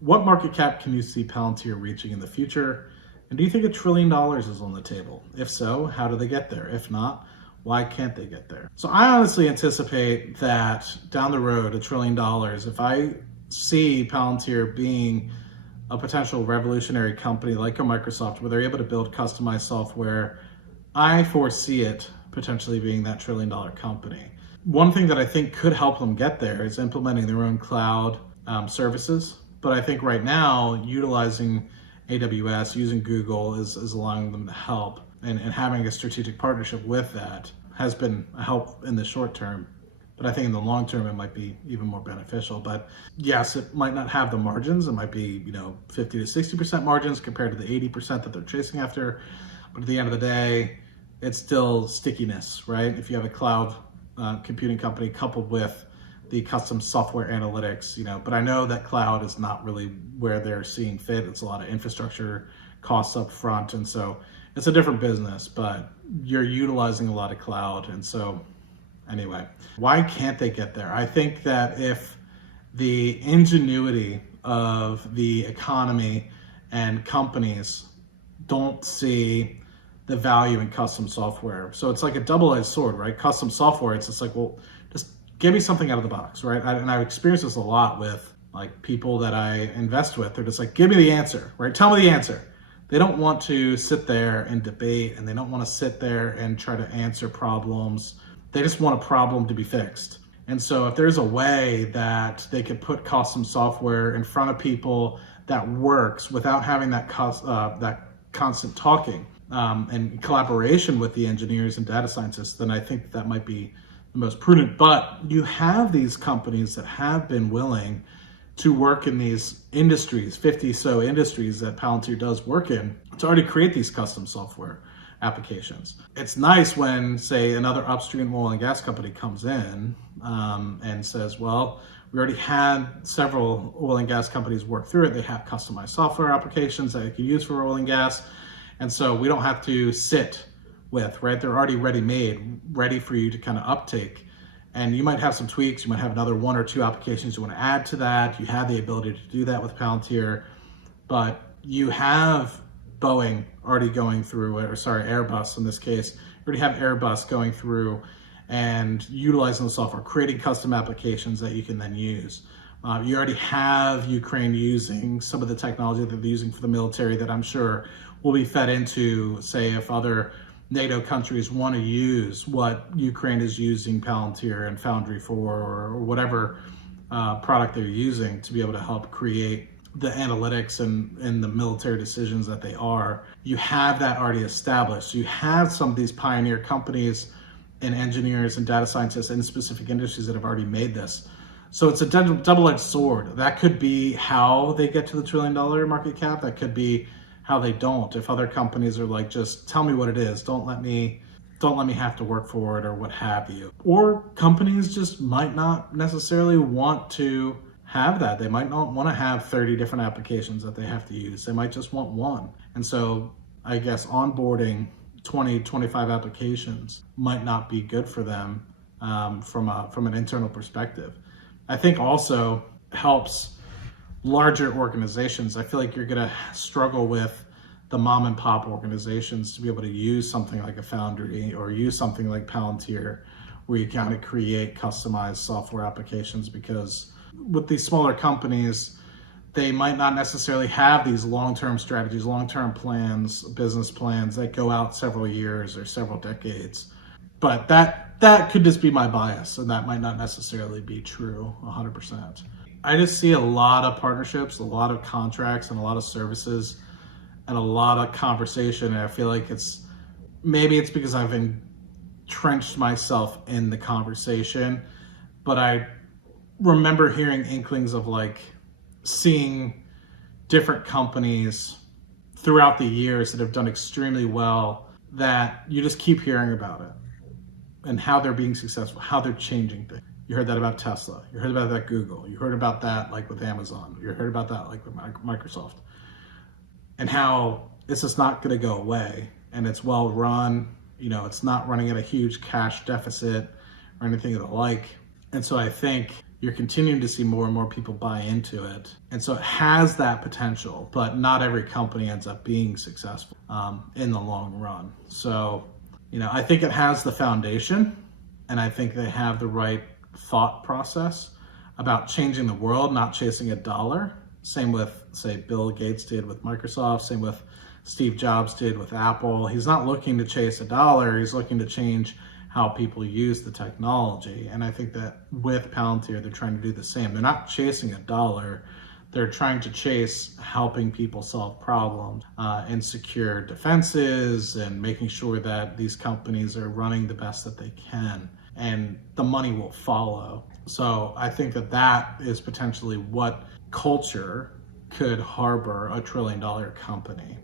What market cap can you see Palantir reaching in the future? And do you think $1 trillion is on the table? If so, how do they get there? If not, why can't they get there? So I honestly anticipate that down the road, $1 trillion, if I see Palantir being a potential revolutionary company like a Microsoft where they're able to build customized software, I foresee it potentially being that $1 trillion company. One thing that I think could help them get there is implementing their own cloud services. But I think right now, utilizing AWS, using Google is allowing them to help. And having a strategic partnership with that has been a help in the short term. But I think in the long term, it might be even more beneficial. But yes, it might not have the margins. It might be 50 to 60% margins compared to the 80% that they're chasing after. But at the end of the day, it's still stickiness, right? If you have a cloud computing company coupled with the custom software analytics, but I know that cloud is not really where they're seeing fit. It's a lot of infrastructure costs up front. And so it's a different business, but you're utilizing a lot of cloud. And so anyway, why can't they get there? I think that if the ingenuity of the economy and companies don't see the value in custom software. So it's like a double-edged sword, right? Custom software, it's just like, well, just give me something out of the box, right? And I've experienced this a lot with like people that I invest with. They're just like, give me the answer, right? Tell me the answer. They don't want to sit there and debate, and they don't want to sit there and try to answer problems. They just want a problem to be fixed. And so if there's a way that they could put custom software in front of people that works without having that constant talking and collaboration with the engineers and data scientists, then I think that might be the most prudent. But you have these companies that have been willing to work in these industries, 50 so industries that Palantir does work in, to already create these custom software applications. It's nice when, say, another upstream oil and gas company comes in and says, well, we already had several oil and gas companies work through it. They have customized software applications that you can use for oil and gas. And so we don't have to sit with, right? They're already ready-made, ready for you to kind of uptake. And you might have some tweaks. You might have another 1 or 2 applications you want to add to that. You have the ability to do that with Palantir, but you have Boeing already going through, or sorry, Airbus in this case. You already have Airbus going through and utilizing the software, creating custom applications that you can then use. You already have Ukraine using some of the technology that they're using for the military that I'm sure will be fed into, say, if other NATO countries want to use what Ukraine is using Palantir and Foundry for, or whatever product they're using to be able to help create the analytics and the military decisions that they are. You have that already established. You have some of these pioneer companies and engineers and data scientists in specific industries that have already made this. So it's a double-edged sword. That could be how they get to the $1 trillion market cap. That could be how they don't. If other companies are like, just tell me what it is. Don't let me have to work for it or what have you. Or companies just might not necessarily want to have that. They might not want to have 30 different applications that they have to use. They might just want one. And so I guess onboarding 20, 25 applications might not be good for them from an internal perspective. I think also helps larger organizations. I feel like you're going to struggle with the mom and pop organizations to be able to use something like a Foundry or use something like Palantir, where you kind of create customized software applications, because with these smaller companies, they might not necessarily have these long-term strategies, long-term plans, business plans that go out several years or several decades. But that could just be my bias, and that might not necessarily be true 100%. I just see a lot of partnerships, a lot of contracts, and a lot of services, and a lot of conversation. And I feel like maybe it's because I've entrenched myself in the conversation, but I remember hearing inklings of like seeing different companies throughout the years that have done extremely well, that you just keep hearing about it and how they're being successful, how they're changing things. You heard that about Tesla. You heard about that Google. You heard about that like with Amazon. You heard about that like with Microsoft. And how it's just not going to go away. And it's well run. It's not running at a huge cash deficit or anything of the like. And so I think you're continuing to see more and more people buy into it. And so it has that potential, but not every company ends up being successful in the long run. So, I think it has the foundation, and I think they have the right thought process about changing the world, not chasing a dollar. Same with, say, Bill Gates did with Microsoft, same with Steve Jobs did with Apple. He's not looking to chase a dollar, he's looking to change how people use the technology. And I think that with Palantir, they're trying to do the same. They're not chasing a dollar. They're trying to chase helping people solve problems and secure defenses and making sure that these companies are running the best that they can. And the money will follow. So I think that is potentially what culture could harbor a $1 trillion company.